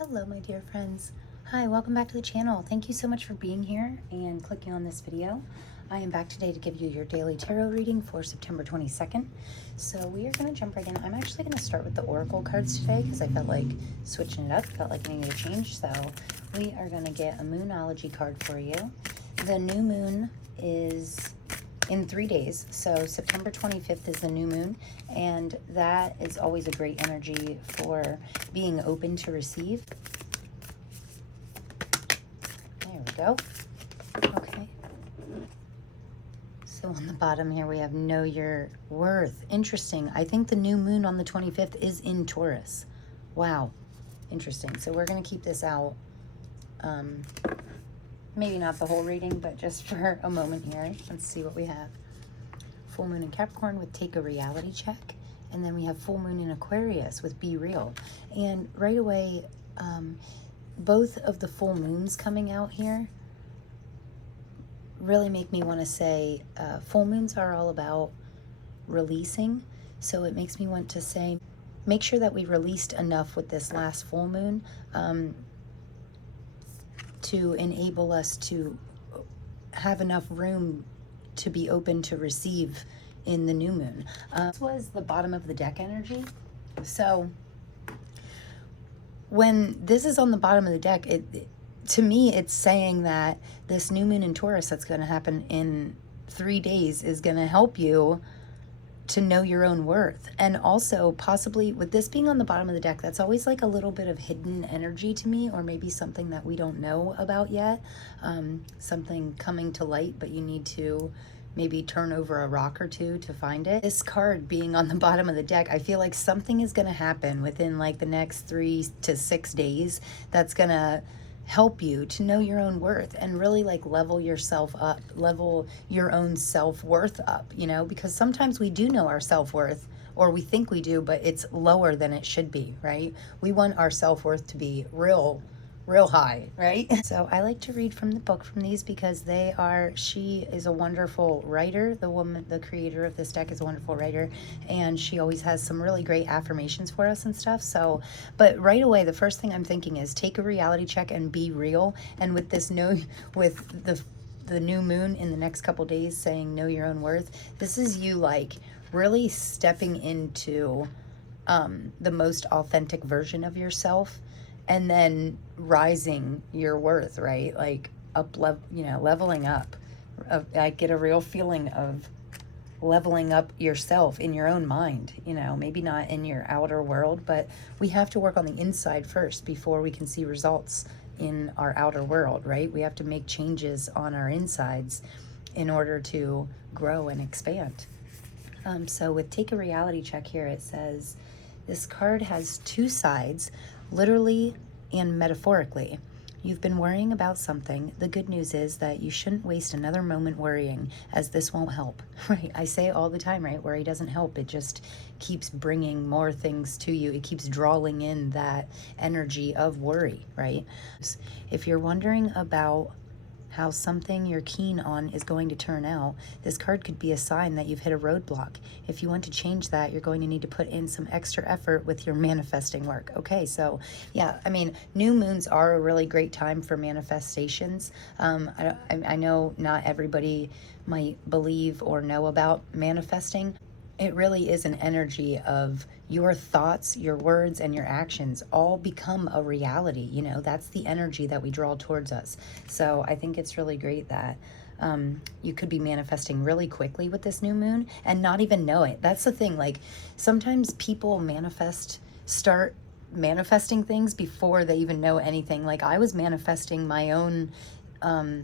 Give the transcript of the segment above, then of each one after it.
Hello, my dear friends. Hi, welcome back to the channel. Thank you so much for being here and clicking on this video. I am back today to give you your daily tarot reading for September 22nd. So we are going to jump right in. I'm actually going to start with the Oracle cards today because I felt like switching it up, felt like I needed a change. So we are going to get a Moonology card for you. The new moon is in 3 days. So September 25th is the new moon, and that is always a great energy for being open to receive. There we go. Okay. So on the bottom here we have know your worth. Interesting. I think the new moon on the 25th is in Taurus. Wow. Interesting. So we're going to keep this out. Maybe not the whole reading, but just for a moment here. Let's see what we have. Full moon in Capricorn with take a reality check. And then we have full moon in Aquarius with be real. And right away, both of the full moons coming out here really make me want to say full moons are all about releasing. So it makes me want to say, make sure that we released enough with this last full moon to enable us to have enough room to be open to receive in the new moon. This was the bottom of the deck energy. So when this is on the bottom of the deck, to me, it's saying that this new moon in Taurus that's going to happen in 3 days is going to help you to know your own worth. And also possibly with this being on the bottom of the deck, that's always like a little bit of hidden energy to me, or maybe something that we don't know about yet, something coming to light, but you need to maybe turn over a rock or two to find it. This card being on the bottom of the deck, I feel like something is going to happen within like the next 3 to 6 days that's going to help you to know your own worth and really like level yourself up, level your own self-worth up, you know, because sometimes we do know our self-worth, or we think we do, but it's lower than it should be, right? We want our self-worth to be real high, right? So I like to read from the book from these because she is a wonderful writer. The woman, the creator of this deck, is a wonderful writer, and she always has some really great affirmations for us and stuff. So, but right away, the first thing I'm thinking is take a reality check and be real. And with this with the new moon in the next couple days saying know your own worth, this is you like really stepping into the most authentic version of yourself, and then rising your worth, right? Like leveling up. I get a real feeling of leveling up yourself in your own mind, you know, maybe not in your outer world, but we have to work on the inside first before we can see results in our outer world, right? We have to make changes on our insides in order to grow and expand. So with take a reality check here, it says this card has 2 sides, literally and metaphorically. You've been worrying about something. The good news is that you shouldn't waste another moment worrying, as this won't help, right? I say it all the time, right? Worry doesn't help. It just keeps bringing more things to you. It keeps drawing in that energy of worry, right? If you're wondering about how something you're keen on is going to turn out, this card could be a sign that you've hit a roadblock. If you want to change that, you're going to need to put in some extra effort with your manifesting work. Okay, so yeah, I mean, new moons are a really great time for manifestations. I know not everybody might believe or know about manifesting. It really is an energy of your thoughts, your words, and your actions all become a reality. You know, that's the energy that we draw towards us. So I think it's really great that you could be manifesting really quickly with this new moon and not even know it. That's the thing. Like sometimes people start manifesting things before they even know anything. Like I was manifesting my own I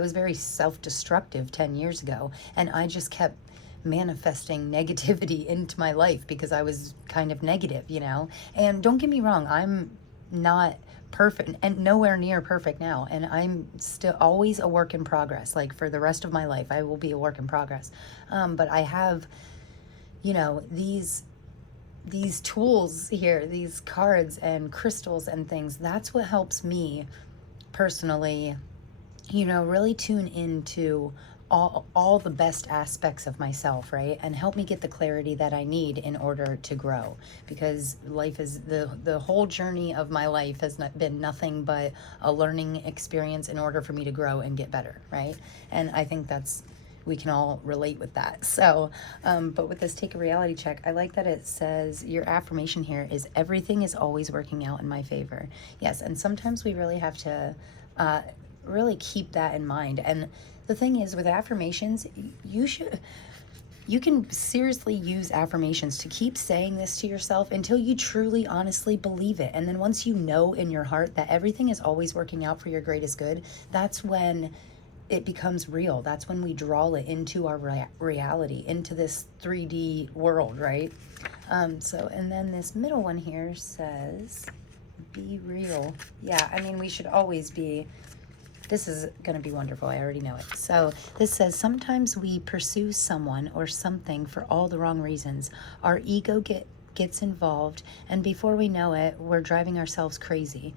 was very self-destructive 10 years ago, and I just kept manifesting negativity into my life because I was kind of negative, you know. And don't get me wrong, I'm not perfect and nowhere near perfect now, and I'm still always a work in progress. Like for the rest of my life I will be a work in progress, but I have, you know, these tools here, these cards and crystals and things. That's what helps me personally, you know, really tune into all the best aspects of myself, right? And help me get the clarity that I need in order to grow. Because life is the whole journey of my life has not been nothing but a learning experience in order for me to grow and get better, right? And I think we can all relate with that. So, but with this take a reality check, I like that it says your affirmation here is everything is always working out in my favor. Yes, and sometimes we really have to really keep that in mind. And the thing is, with affirmations, you can seriously use affirmations to keep saying this to yourself until you truly honestly believe it. And then once you know in your heart that everything is always working out for your greatest good, that's when it becomes real. That's when we draw it into our reality, into this 3D world, right? And then this middle one here says, be real. Yeah, I mean, we should always be. This is going to be wonderful. I already know it. So this says, sometimes we pursue someone or something for all the wrong reasons. Our ego gets involved, and before we know it, we're driving ourselves crazy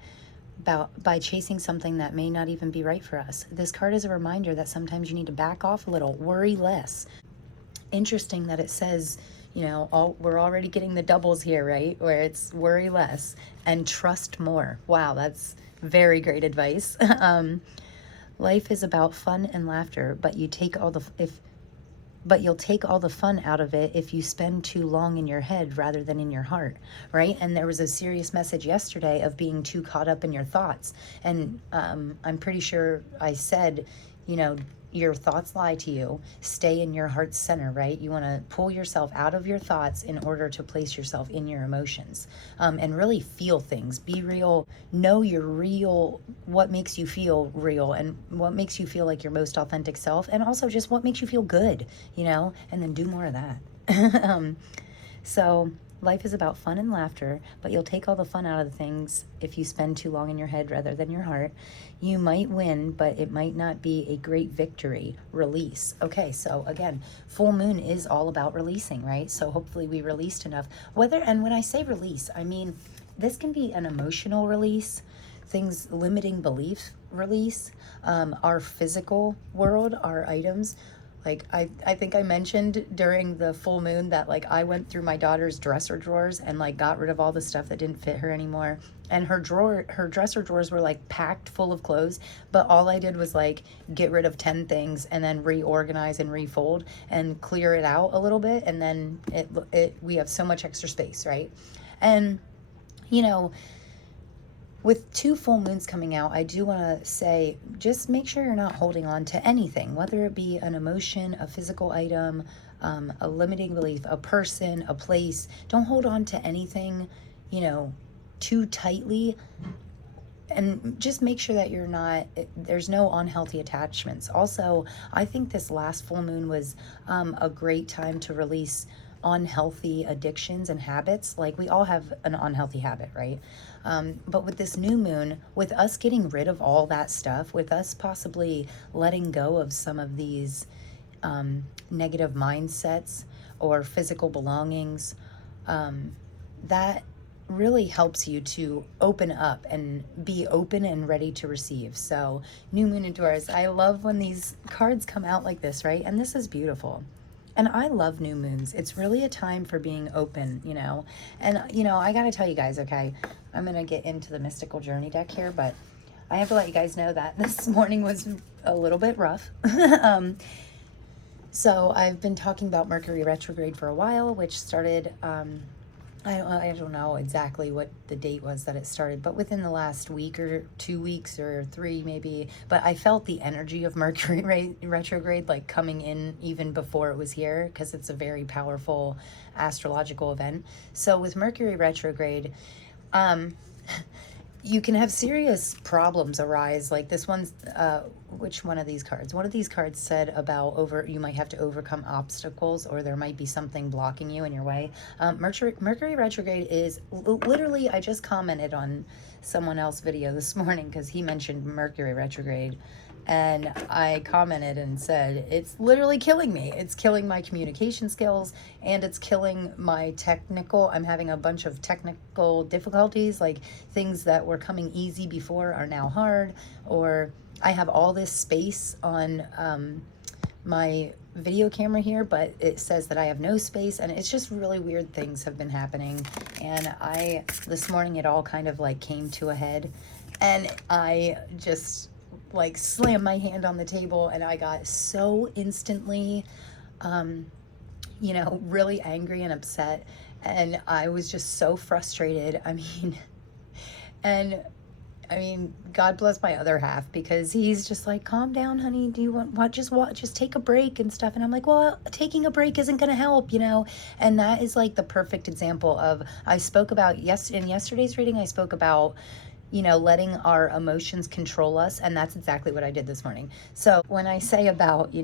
by chasing something that may not even be right for us. This card is a reminder that sometimes you need to back off a little, worry less. Interesting that it says, we're already getting the doubles here, right? Where it's worry less and trust more. Wow, that's very great advice. Life is about fun and laughter, but you'll take all the fun out of it if you spend too long in your head rather than in your heart, right? And there was a serious message yesterday of being too caught up in your thoughts. And I'm pretty sure I said, your thoughts lie to you. Stay in your heart's center, right? You want to pull yourself out of your thoughts in order to place yourself in your emotions, and really feel things. Be real. Know your real, what makes you feel real and what makes you feel like your most authentic self, and also just what makes you feel good, and then do more of that. So life is about fun and laughter, but you'll take all the fun out of the things if you spend too long in your head rather than your heart. You might win, but it might not be a great victory. Release. Okay, so again, full moon is all about releasing, right? So hopefully we released enough. And when I say release, I mean this can be an emotional release, things, limiting belief release, our physical world, our items. Like, I think I mentioned during the full moon that, like, I went through my daughter's dresser drawers and, like, got rid of all the stuff that didn't fit her anymore. And her dresser drawers were, like, packed full of clothes. But all I did was, like, get rid of 10 things and then reorganize and refold and clear it out a little bit. And then we have so much extra space, right? And, with 2 full moons coming out, I do want to say, just make sure you're not holding on to anything, whether it be an emotion, a physical item, a limiting belief, a person, a place. Don't hold on to anything, too tightly. And just make sure that there's no unhealthy attachments. Also, I think this last full moon was a great time to release unhealthy addictions and habits. Like, we all have an unhealthy habit, right? But with this new moon, with us getting rid of all that stuff, with us possibly letting go of some of these negative mindsets or physical belongings, that really helps you to open up and be open and ready to receive. So new moon and Taurus, I love when these cards come out like this, right? And this is beautiful. And I love new moons. It's really a time for being open, And, I got to tell you guys, okay, I'm going to get into the mystical journey deck here, but I have to let you guys know that this morning was a little bit rough. So I've been talking about Mercury retrograde for a while, which started, I don't know exactly what the date was that it started, but within the last week or 2 weeks or 3 maybe. But I felt the energy of Mercury retrograde like coming in even before it was here, because it's a very powerful astrological event. So with Mercury retrograde, you can have serious problems arise. Like this one's, which one of these cards? One of these cards said about you might have to overcome obstacles, or there might be something blocking you in your way. Mercury retrograde is literally, I just commented on someone else's video this morning because he mentioned Mercury retrograde. And I commented and said, it's literally killing me. It's killing my communication skills, and it's killing my I'm having a bunch of technical difficulties, like things that were coming easy before are now hard, or I have all this space on my video camera here, but it says that I have no space, and it's just really weird things have been happening. And this morning it all kind of like came to a head, and I just like slammed my hand on the table, and I got so instantly, really angry and upset. And I was just so frustrated. God bless my other half, because he's just like, calm down, honey. Do you want what? Just take a break and stuff. And I'm like, well, taking a break isn't going to help, And that is like the perfect example of, I spoke about in yesterday's reading, I spoke about, letting our emotions control us. And that's exactly what I did this morning. So when I say about,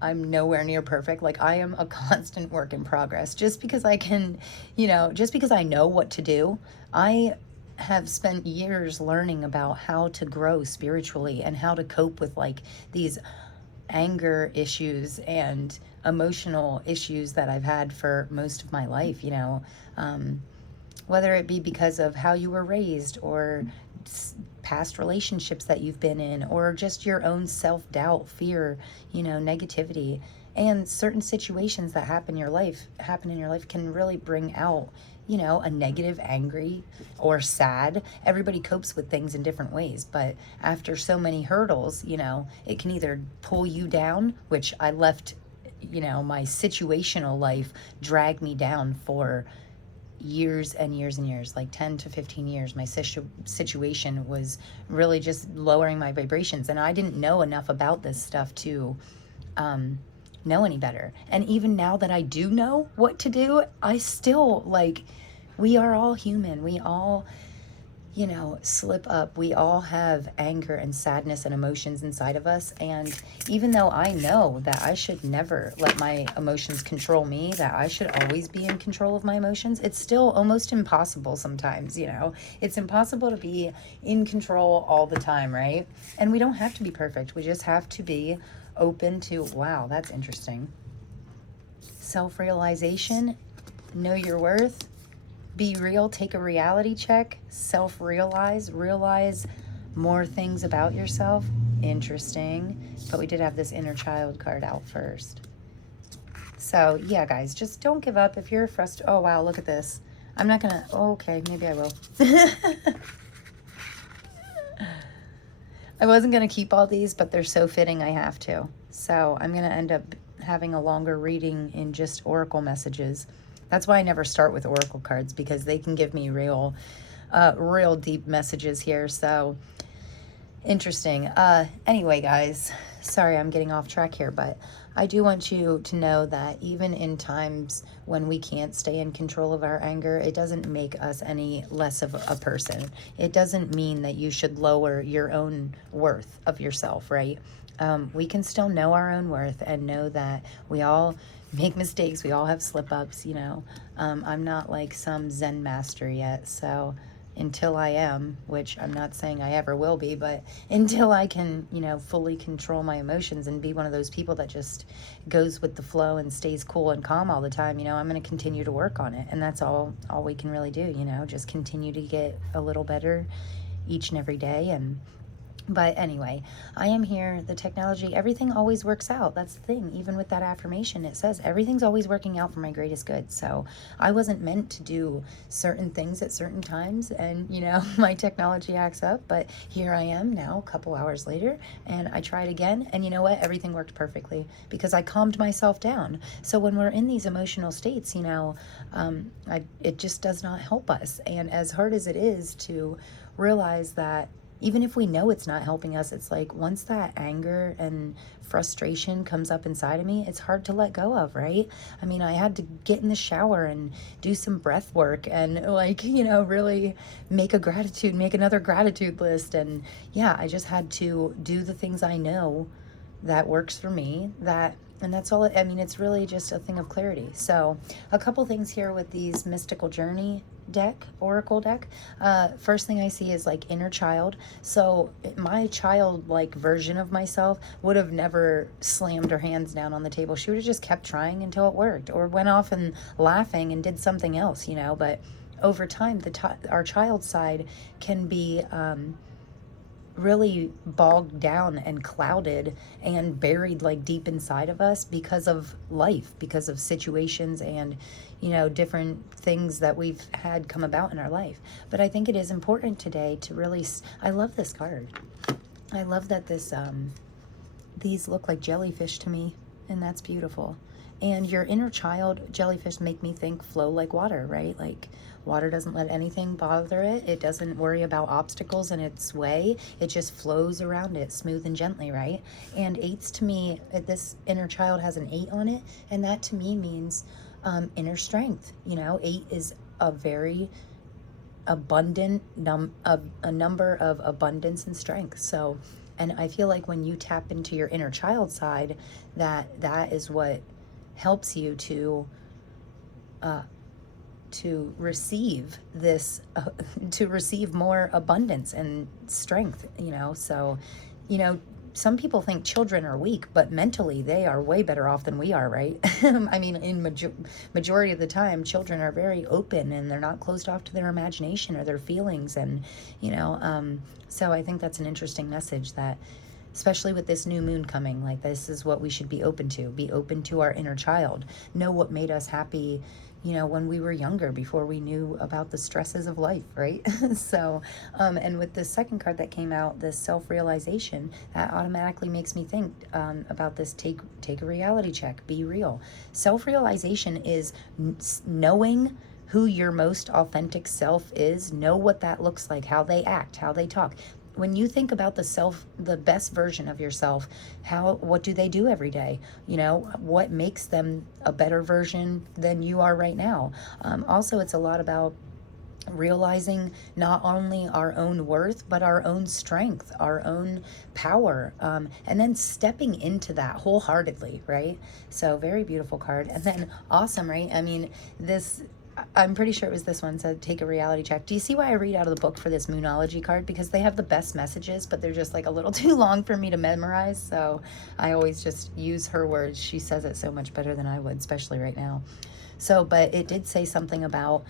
I'm nowhere near perfect, like I am a constant work in progress. Just because I can, just because I know what to do, I have spent years learning about how to grow spiritually and how to cope with like these anger issues and emotional issues that I've had for most of my life, whether it be because of how you were raised, or past relationships that you've been in, or just your own self-doubt, fear, negativity. And certain situations that happen in your life can really bring out, a negative, angry, or sad. Everybody copes with things in different ways, but after so many hurdles, it can either pull you down, which I left, my situational life drag me down for years and years and years, like 10 to 15 years. My situation was really just lowering my vibrations, and I didn't know enough about this stuff to know any better. And even now that I do know what to do, I still, we are all human. We all, slip up. We all have anger and sadness and emotions inside of us. And even though I know that I should never let my emotions control me, that I should always be in control of my emotions, it's still almost impossible sometimes, It's impossible to be in control all the time, right? And we don't have to be perfect. We just have to be open to, wow, that's interesting. Self-realization, know your worth, be real, take a reality check, self-realize, realize more things about yourself. Interesting. But we did have this inner child card out first. So yeah, guys, just don't give up. If you're frustrated, oh wow, look at this. I'm not gonna, okay, maybe I will. I wasn't going to keep all these, but they're so fitting I have to. So I'm going to end up having a longer reading in just oracle messages. That's why I never start with oracle cards, because they can give me real deep messages here. So interesting. Anyway, guys, sorry I'm getting off track here, but I do want you to know that even in times when we can't stay in control of our anger, it doesn't make us any less of a person. It doesn't mean that you should lower your own worth of yourself, right? We can still know our own worth and know that we all make mistakes. We all have slip-ups, I'm not like some Zen master yet, so until I am, which I'm not saying I ever will be, but until I can, fully control my emotions and be one of those people that just goes with the flow and stays cool and calm all the time, I'm going to continue to work on it. And that's all we can really do, just continue to get a little better each and every day. But anyway, I am here. The technology, everything always works out. That's the thing. Even with that affirmation, it says everything's always working out for my greatest good. So I wasn't meant to do certain things at certain times, and, my technology acts up. But here I am now, a couple hours later, and I tried again. And you know what? Everything worked perfectly because I calmed myself down. So when we're in these emotional states, it just does not help us. And as hard as it is to realize that, even if we know it's not helping us, it's like once that anger and frustration comes up inside of me, it's hard to let go of, right? I had to get in the shower and do some breath work and really make another gratitude list. And yeah, I just had to do the things I know that works for me, and that's all. It's really just a thing of clarity. So a couple things here with these mystical journey oracle deck. First thing I see is like inner child. So my childlike version of myself would have never slammed her hands down on the table. She would have just kept trying until it worked, or went off and laughing and did something else, but over time our child side can be really bogged down and clouded and buried like deep inside of us because of life, because of situations and, you know, different things that we've had come about in our life. But I think it is important today to really, I love this card. I love that these look like jellyfish to me, and that's beautiful. And your inner child, jellyfish make me think flow like water, right? Like water doesn't let anything bother it. It doesn't worry about obstacles in its way. It just flows around it smooth and gently, right? And eights to me, this inner child has an 8 on it, and that to me means inner strength. You know, 8 is a very abundant a number of abundance and strength. So, and I feel like when you tap into your inner child side, that is what helps you to receive this to receive more abundance and strength, you know. So, you know, some people think children are weak, but mentally they are way better off than we are, right? I mean, in majority of the time, children are very open and they're not closed off to their imagination or their feelings. And, you know, so I think that's an interesting message, that especially with this new moon coming, like this is what we should be open to our inner child, know what made us happy, you know, when we were younger, before we knew about the stresses of life, right? So, and with the second card that came out, this self-realization, that automatically makes me think about this take a reality check, be real. Self-realization is knowing who your most authentic self is, know what that looks like, how they act, how they talk. When you think about the best version of yourself, what do they do every day? You know, what makes them a better version than you are right now? Also, it's a lot about realizing not only our own worth, but our own strength, our own power, and then stepping into that wholeheartedly, right? So very beautiful card. And then awesome, right? I mean, I'm pretty sure it was this one, said take a reality check. Do you see why I read out of the book for this Moonology card? Because they have the best messages, but they're just like a little too long for me to memorize. So I always just use her words. She says it so much better than I would, especially right now. So, but it did say something about,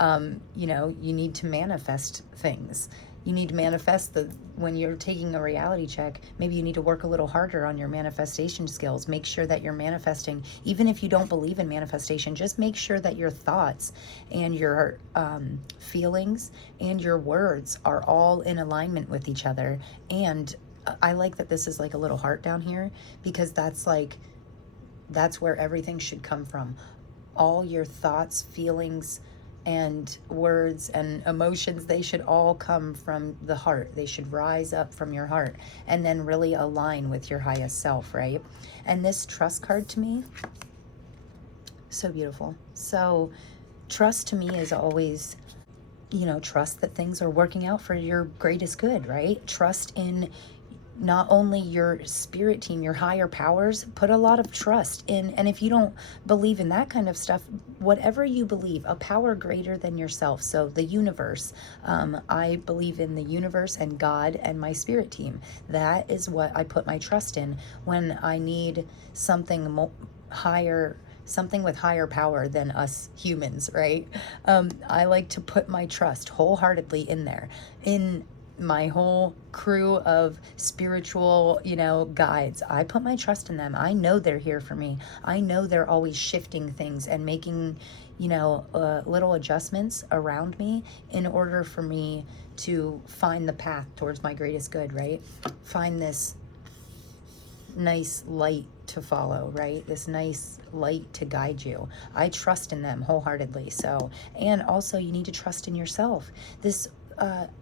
you know, you need to manifest things. You need to manifest when you're taking a reality check, maybe you need to work a little harder on your manifestation skills. Make sure that you're manifesting, even if you don't believe in manifestation, just make sure that your thoughts and your feelings and your words are all in alignment with each other. And I like that this is like a little heart down here, because that's where everything should come from. All your thoughts, feelings, and words and emotions, they should all come from the heart. They should rise up from your heart and then really align with your highest self, right? And this trust card to me, so beautiful. So trust to me is always, you know, trust that things are working out for your greatest good, right? Trust in not only your spirit team, your higher powers, put a lot of trust in. And if you don't believe in that kind of stuff, whatever you believe, a power greater than yourself. So the universe, I believe in the universe and God and my spirit team. That is what I put my trust in when I need something higher, something with higher power than us humans, right? I like to put my trust wholeheartedly in there, in my whole crew of spiritual, you know, guides. I put my trust in them. I know they're here for me. I know they're always shifting things and making, you know, little adjustments around me in order for me to find the path towards my greatest good, right? Find this nice light to follow, right? This nice light to guide you. I trust in them wholeheartedly. So, and also you need to trust in yourself. This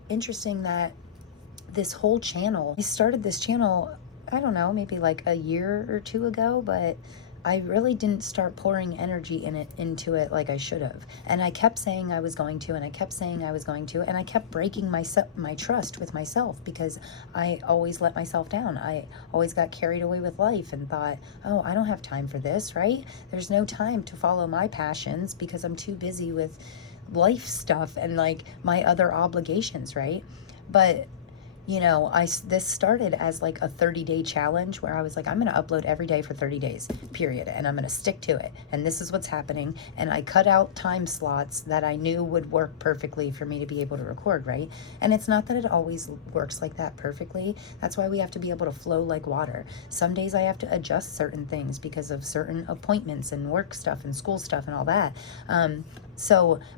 interesting that this whole channel, I started this channel, I don't know, maybe like a year or two ago, but I really didn't start pouring energy into it like I should have. And I kept saying I was going to, and I kept saying I was going to, and I kept breaking my trust with myself, because I always let myself down. I always got carried away with life and thought, oh, I don't have time for this, right? There's no time to follow my passions because I'm too busy with life stuff and like my other obligations, right? But you know, this started as like a 30-day challenge where I was like, I'm going to upload every day for 30 days, period. And I'm going to stick to it. And this is what's happening. And I cut out time slots that I knew would work perfectly for me to be able to record, right? And it's not that it always works like that perfectly. That's why we have to be able to flow like water. Some days I have to adjust certain things because of certain appointments and work stuff and school stuff and all that.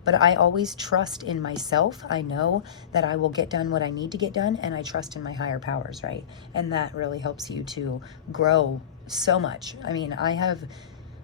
But I always trust in myself. I know that I will get done what I need to get done, and I trust in my higher powers, right? And that really helps you to grow so much. I mean,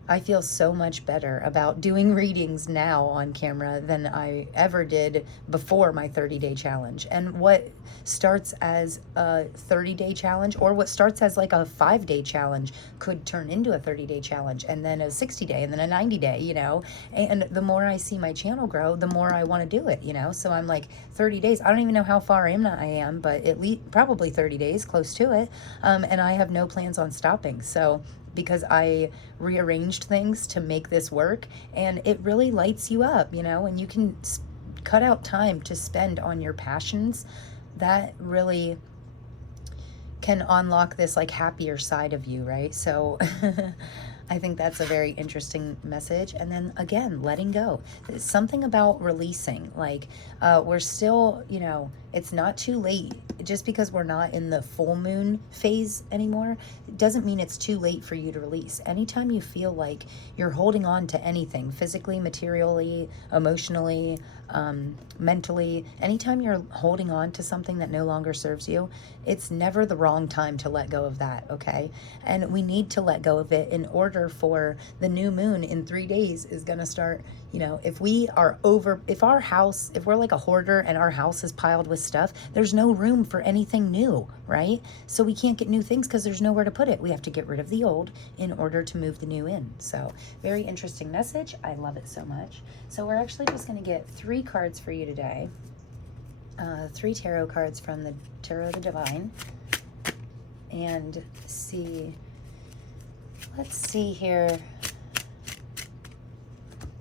I feel so much better about doing readings now on camera than I ever did before my 30-day challenge. And what starts as a 30-day challenge, or what starts as like a 5-day challenge, could turn into a 30-day challenge, and then a 60-day, and then a 90-day, you know? And the more I see my channel grow, the more I want to do it, you know? So I'm like, 30 days, I don't even know how far I am, but at least probably 30 days, close to it. And I have no plans on stopping. So because I rearranged things to make this work, and it really lights you up, you know, and you can cut out time to spend on your passions. That really can unlock this like happier side of you, right? So I think that's a very interesting message. And then again, letting go. There's something about releasing. Like we're still, you know, it's not too late. Just because we're not in the full moon phase anymore, it doesn't mean it's too late for you to release. Anytime you feel like you're holding on to anything, physically, materially, emotionally, mentally, anytime you're holding on to something that no longer serves you, it's never the wrong time to let go of that, okay? And we need to let go of it in order for the new moon in 3 days is going to start, you know, if we're like a hoarder and our house is piled with stuff, there's no room for anything new, right? So we can't get new things because there's nowhere to put it. We have to get rid of the old in order to move the new in. So very interesting message. I love it so much. So we're actually just going to get 3 cards for you today. 3 tarot cards from the Tarot of the Divine. And let's see here.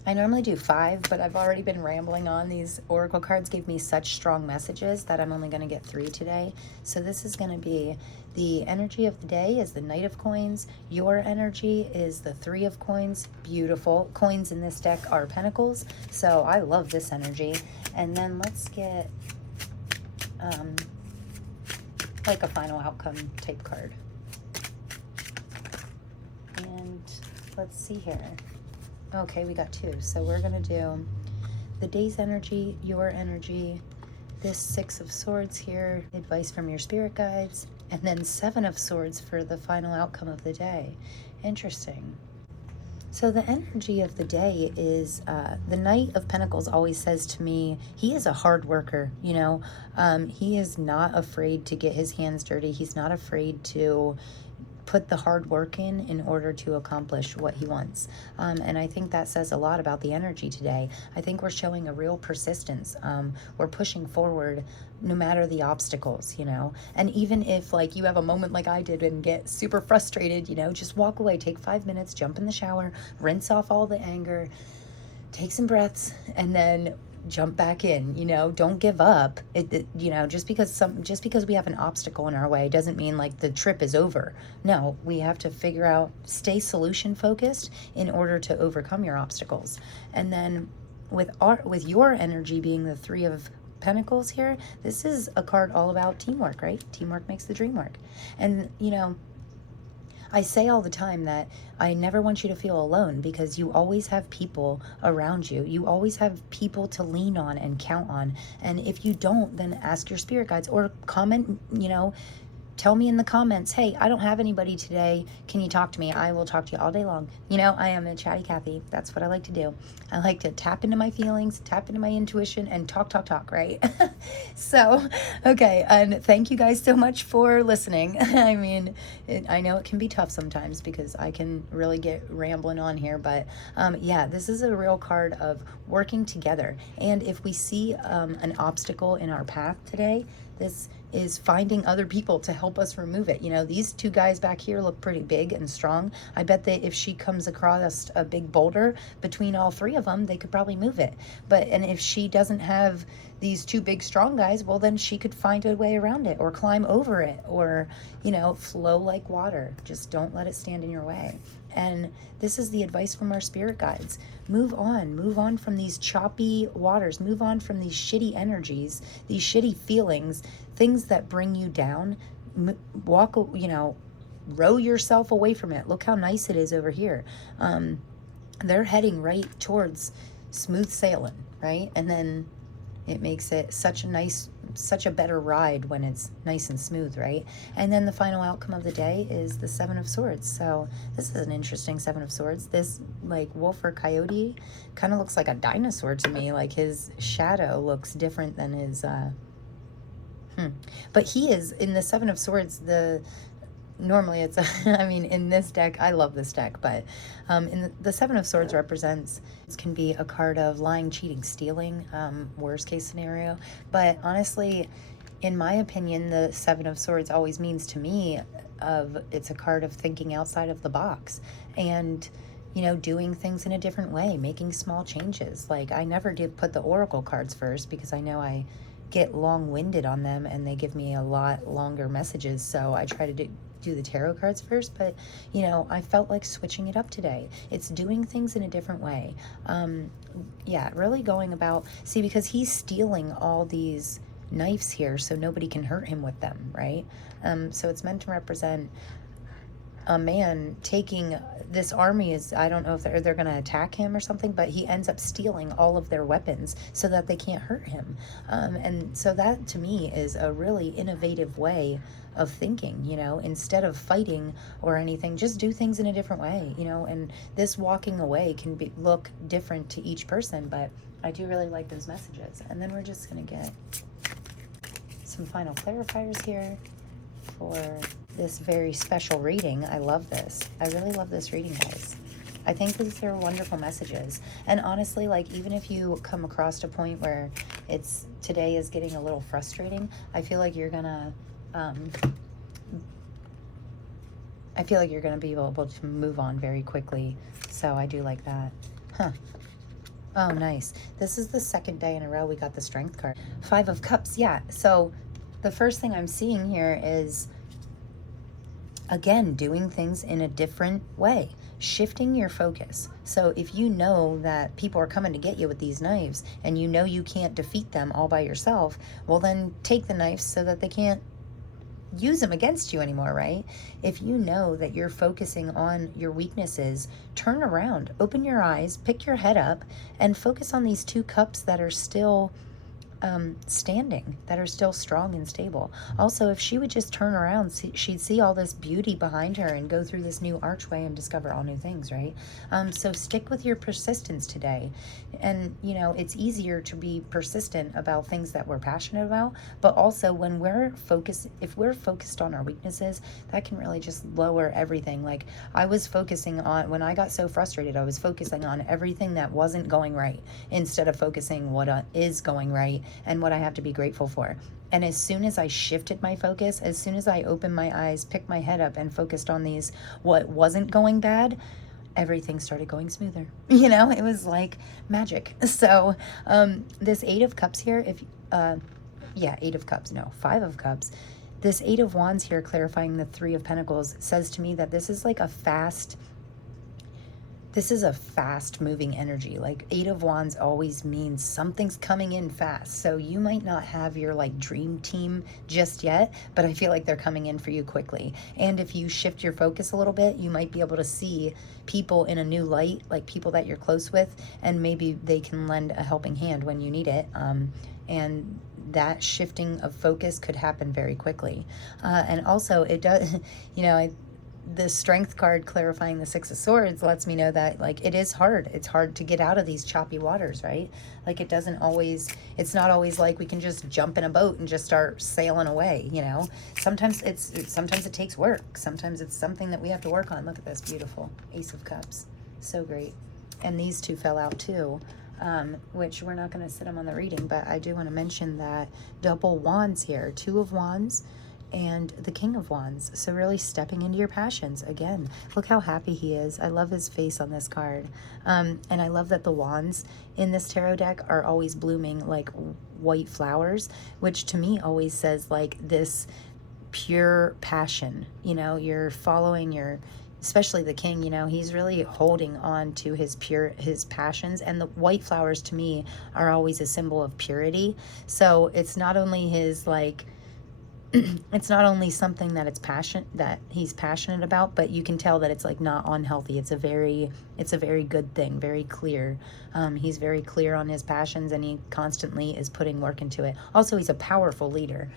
I normally do 5, but I've already been rambling on. These oracle cards gave me such strong messages that I'm only going to get 3 today. So this is going to be the energy of the day is the Knight of Coins. Your energy is the 3 of Coins. Beautiful. Coins in this deck are Pentacles. So I love this energy. And then let's get like a final outcome type card. And let's see here. Okay, we got 2. So we're going to do the day's energy, your energy, this 6 of Swords here, advice from your spirit guides, and then 7 of Swords for the final outcome of the day. Interesting. So the energy of the day is the Knight of Pentacles always says to me, he is a hard worker, you know. He is not afraid to get his hands dirty. He's not afraid to put the hard work in order to accomplish what he wants. And I think that says a lot about the energy today. I think we're showing a real persistence. We're pushing forward no matter the obstacles, you know. And even if like you have a moment like I did and get super frustrated, you know, just walk away, take 5 minutes, jump in the shower, rinse off all the anger, take some breaths, and then jump back in, you know. Don't give up. You know, just because we have an obstacle in our way doesn't mean like the trip is over. No, we have to figure out, stay solution focused in order to overcome your obstacles. And then with your energy being the 3 of Pentacles here, this is a card all about teamwork, right? Teamwork makes the dream work. And you know, I say all the time that I never want you to feel alone, because you always have people around you. You always have people to lean on and count on. And if you don't, then ask your spirit guides or comment, you know, tell me in the comments, hey, I don't have anybody today. Can you talk to me? I will talk to you all day long. You know, I am a chatty Cathy. That's what I like to do. I like to tap into my feelings, tap into my intuition, and talk, right? So, okay. And thank you guys so much for listening. I mean, I know it can be tough sometimes because I can really get rambling on here. But yeah, this is a real card of working together. And if we see an obstacle in our path today, This is finding other people to help us remove it. You know, these two guys back here look pretty big and strong. I bet that if she comes across a big boulder between all three of them, they could probably move it. And if she doesn't have these two big strong guys, well, then she could find a way around it or climb over it or, you know, flow like water. Just don't let it stand in your way. And this is the advice from our spirit guides. Move on from these choppy waters, move on from these shitty energies, these shitty feelings, things that bring you down. Walk, you know, row yourself away from it. Look how nice it is over here. They're heading right towards smooth sailing, right? And then it makes it such a better ride when it's nice and smooth, right? And then the final outcome of the day is the Seven of Swords. So this is an interesting Seven of Swords. This, like, wolf or coyote kind of looks like a dinosaur to me. Like, his shadow looks different than his, But he is, in the Seven of Swords, normally it's, I mean, in this deck, I love this deck, but in the Seven of Swords represents, it can be a card of lying, cheating, stealing, worst case scenario. But honestly, in my opinion, the Seven of Swords always means to me it's a card of thinking outside of the box and, you know, doing things in a different way, making small changes. Like, I never did put the oracle cards first because I know I get long-winded on them and they give me a lot longer messages, so I try to do the tarot cards first. But, you know, I felt like switching it up today. It's doing things in a different way. Yeah, really going about, see, because he's stealing all these knives here so nobody can hurt him with them, right? So it's meant to represent a man taking this army. Is, I don't know if they're going to attack him or something, but he ends up stealing all of their weapons so that they can't hurt him. And so that to me is a really innovative way of thinking, you know, instead of fighting or anything, just do things in a different way, you know. And this walking away can look different to each person, but I do really like those messages. And then we're just going to get some final clarifiers here for this very special reading. I love this. I really love this reading, guys. I think these are wonderful messages. And honestly, like, even if you come across a point where today is getting a little frustrating, I feel like you're gonna be able to move on very quickly. So I do like that. Oh, nice. This is the second day in a row we got the Strength card. Five of Cups. Yeah. So the first thing I'm seeing here is, again, doing things in a different way, shifting your focus. So if you know that people are coming to get you with these knives and you know you can't defeat them all by yourself, well, then take the knives so that they can't use them against you anymore, right? If you know that you're focusing on your weaknesses, turn around, open your eyes, pick your head up, and focus on these two cups that are still standing, that are still strong and stable. Also, if she would just turn around, she'd see all this beauty behind her and go through this new archway and discover all new things, right? So stick with your persistence today. And, you know, it's easier to be persistent about things that we're passionate about, but also when if we're focused on our weaknesses, that can really just lower everything. Like, I was focusing on, when I got so frustrated, I was focusing on everything that wasn't going right instead of focusing what is going right and what I have to be grateful for. And as soon as I shifted my focus, as soon as I opened my eyes, picked my head up and focused on what wasn't going bad, everything started going smoother. You know, it was like magic. So this Eight of Cups here, Five of Cups. This Eight of Wands here, clarifying the Three of Pentacles, says to me that this is like a fast moving energy. Like, Eight of Wands always means something's coming in fast. So you might not have your like dream team just yet, but I feel like they're coming in for you quickly. And if you shift your focus a little bit, you might be able to see people in a new light, like people that you're close with, and maybe they can lend a helping hand when you need it. And that shifting of focus could happen very quickly. And also it does, you know, the Strength card clarifying the Six of Swords lets me know that, like, it is hard. It's hard to get out of these choppy waters, right? Like, it's not always like we can just jump in a boat and just start sailing away, you know? Sometimes it takes work. Sometimes it's something that we have to work on. Look at this, beautiful Ace of Cups. So great. And these two fell out too. which we're not going to sit them on the reading, but I do want to mention that double wands here, 2 of wands and the King of Wands. So really stepping into your passions again. Look how happy he is. I love his face on this card. And I love that the wands in this tarot deck are always blooming like white flowers, which to me always says like this pure passion. You know, you're following your, especially the king, you know, he's really holding on to his passions. And the white flowers to me are always a symbol of purity. So it's not only his like, it's not only something that he's passionate about, but you can tell that it's like not unhealthy. It's a very good thing, very clear. He's very clear on his passions, and he constantly is putting work into it. Also, he's a powerful leader.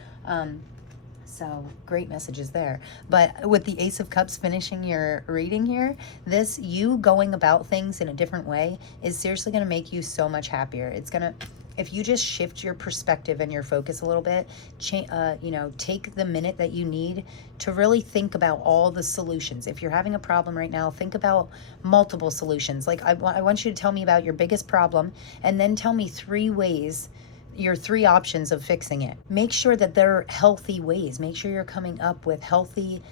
So great messages there. But with the Ace of Cups finishing your reading here, this, you going about things in a different way is seriously going to make you so much happier. It's going to, if you just shift your perspective and your focus a little bit, you know, take the minute that you need to really think about all the solutions. If you're having a problem right now, think about multiple solutions. Like I want you to tell me about your biggest problem, and then tell me 3 ways, your 3 options of fixing it. Make sure that they're healthy ways. Make sure you're coming up with healthy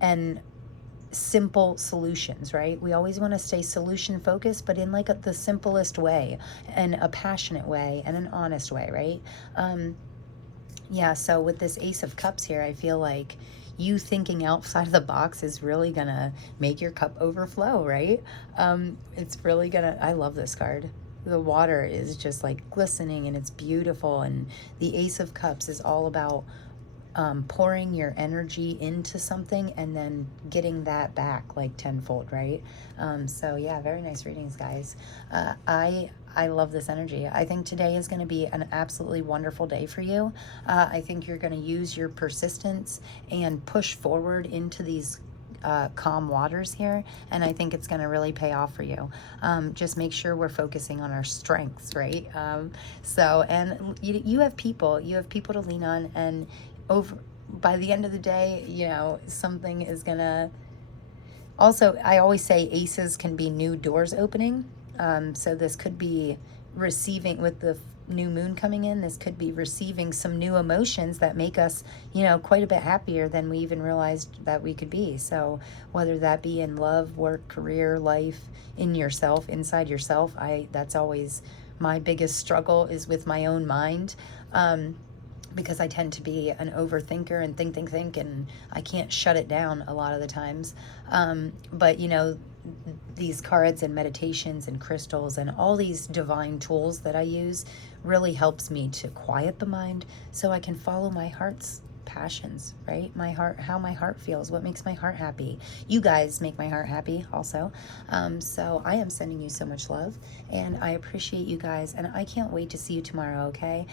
and simple solutions, right? We always want to stay solution focused, but in like the simplest way, and a passionate way, and an honest way, right? Yeah, so with this Ace of Cups here, I feel like you thinking outside of the box is really gonna make your cup overflow, right? It's really gonna, I love this card. The water is just like glistening and it's beautiful, and the Ace of Cups is all about pouring your energy into something and then getting that back like tenfold, right? So yeah, very nice readings, guys. I love this energy. I think today is going to be an absolutely wonderful day for you. I think you're going to use your persistence and push forward into these calm waters here, and I think it's going to really pay off for you. Just make sure we're focusing on our strengths, right? And you have people to lean on, and by the end of the day, you know, something is gonna, also, I always say aces can be new doors opening. So this could be receiving, with the new moon coming in, this could be receiving some new emotions that make us, you know, quite a bit happier than we even realized that we could be. So whether that be in love, work, career, life, in yourself, inside yourself, that's always my biggest struggle, is with my own mind. Because I tend to be an overthinker and think, and I can't shut it down a lot of the times. But, you know, these cards and meditations and crystals and all these divine tools that I use really helps me to quiet the mind so I can follow my heart's passions, right? My heart, how my heart feels, what makes my heart happy. You guys make my heart happy also. So I am sending you so much love, and I appreciate you guys, and I can't wait to see you tomorrow, okay?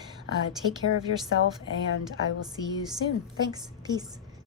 Take care of yourself, and I will see you soon. Thanks. Peace.